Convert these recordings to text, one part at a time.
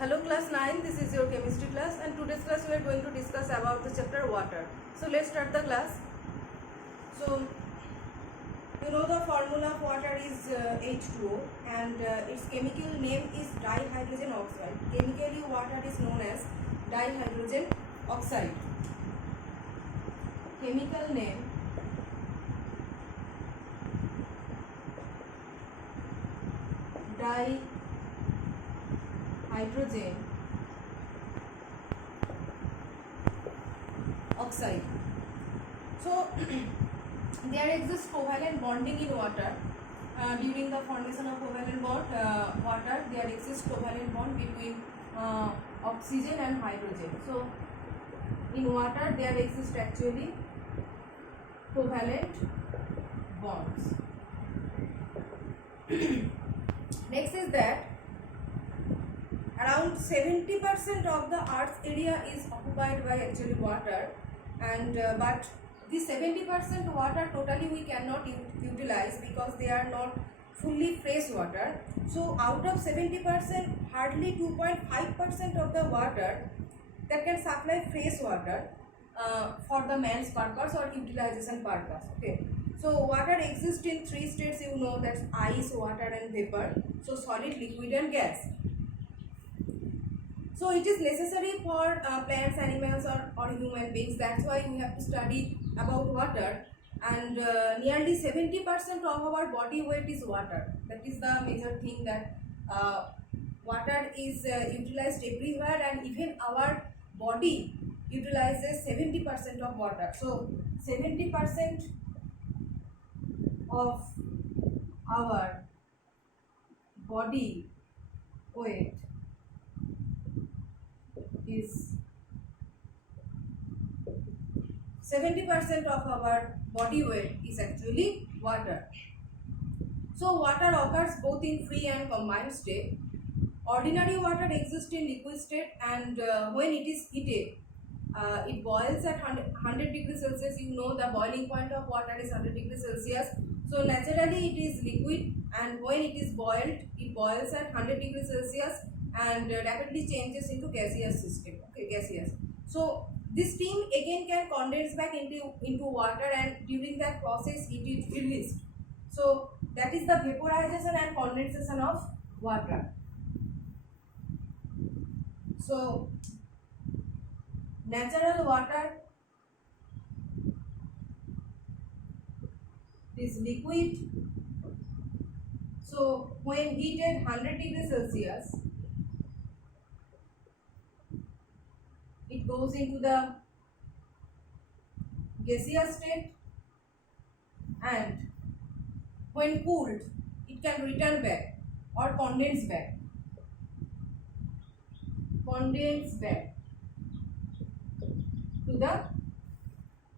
Hello class 9, this is your chemistry class and today's class we are going to discuss about the chapter water. So let's start the class. So you know the formula of water is H2O and its chemical name is dihydrogen oxide. Chemically water is known as dihydrogen oxide. Chemical name dihydrogen oxide. So there exists covalent bonding in water. During the formation of covalent bond, water, there exists covalent bond between oxygen and hydrogen. So in water there exists actually covalent bonds. Next is that around 70% of the Earth's area is occupied by actually water, and but the 70% water totally we cannot utilize because they are not fully fresh water. So out of 70%, hardly 2.5% of the water that can supply fresh water for the man's purpose or utilization purpose. Okay. So water exists in three states, you know, that's ice, water and vapor. So solid, liquid and gas. So it is necessary for plants, animals or human beings. That's why we have to study about water, and nearly 70% of our body weight is water. That is the major thing, that water is utilized everywhere, and even our body utilizes 70% of water. So 70% of our body weight is 70% of our body weight is actually water. So water occurs both in free and combined state. Ordinary water exists in liquid state, and when it is heated, it boils at 100 degrees Celsius. You know the boiling point of water is 100 degrees Celsius. So naturally it is liquid, and when it is boiled, it boils at 100 degrees Celsius and rapidly changes into gaseous system. Okay, gaseous. So this steam again can condense back into water, and during that process it is released. So that is the vaporization and condensation of water. So natural water is liquid. So when heated 100 degrees Celsius, it goes into the gaseous state, and when cooled, it can return back or condense back to the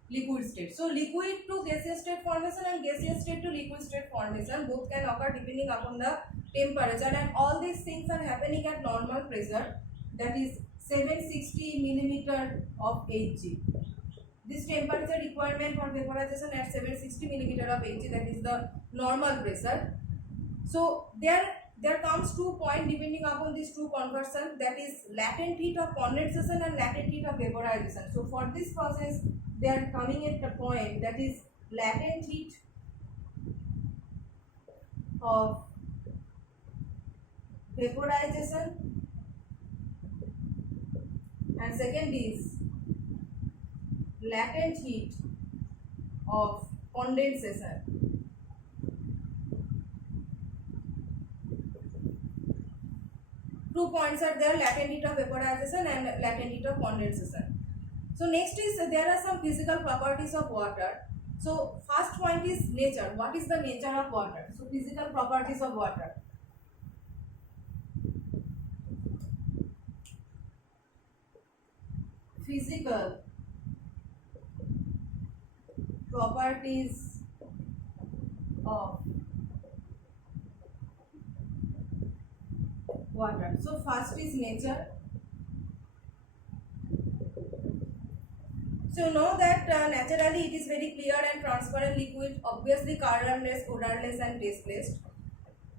liquid state. So liquid to gaseous state formation and gaseous state to liquid state formation both can occur depending upon the temperature, and all these things are happening at normal pressure, that is 760 millimeter of Hg. This temperature requirement for vaporization at 760 millimeter of Hg, that is the normal pressure. So there comes 2 points depending upon these two conversion, that is latent heat of condensation and latent heat of vaporization. So for this process they are coming at the point, that is latent heat of vaporization, and second is latent heat of condensation. Two points are there, latent heat of vaporization and latent heat of condensation. So next is there are some physical properties of water. So first point is nature. What is the nature of water? So physical properties of water. Physical properties of water. So first is nature. So you know that naturally it is very clear and transparent liquid, obviously colorless, odorless and tasteless.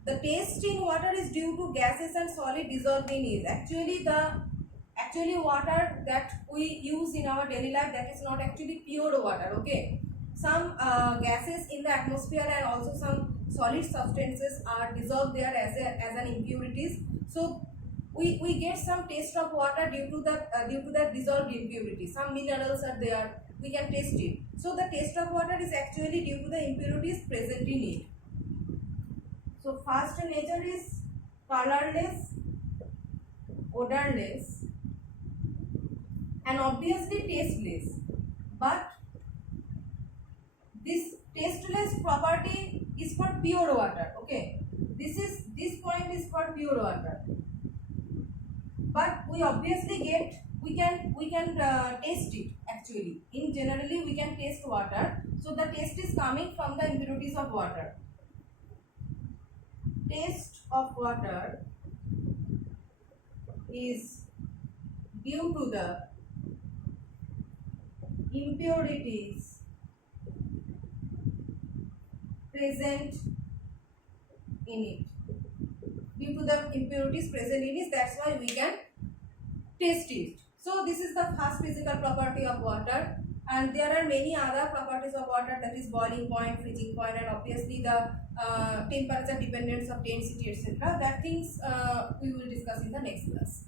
the taste in water is due to gases and solid dissolved in it. Actually water that we use in our daily life, that is not actually pure water. Okay, some gases in the atmosphere and also some solid substances are dissolved there as an impurities. So we get some taste of water due to the dissolved impurities. Some minerals are there, we can taste it. So the taste of water is actually due to the impurities present in it. So first nature is colorless, odorless, and obviously tasteless. But this tasteless property is for pure water. Okay, this point is for pure water. But we obviously we can taste it. Actually, in generally we can taste water. So the taste is coming from the impurities of water. Taste of water is due to the impurities present in it. Due to the impurities present in it, that's why we can taste it. So this is the first physical property of water, and there are many other properties of water, that is boiling point, freezing point, and obviously the temperature dependence of density, etc. That things we will discuss in the next class.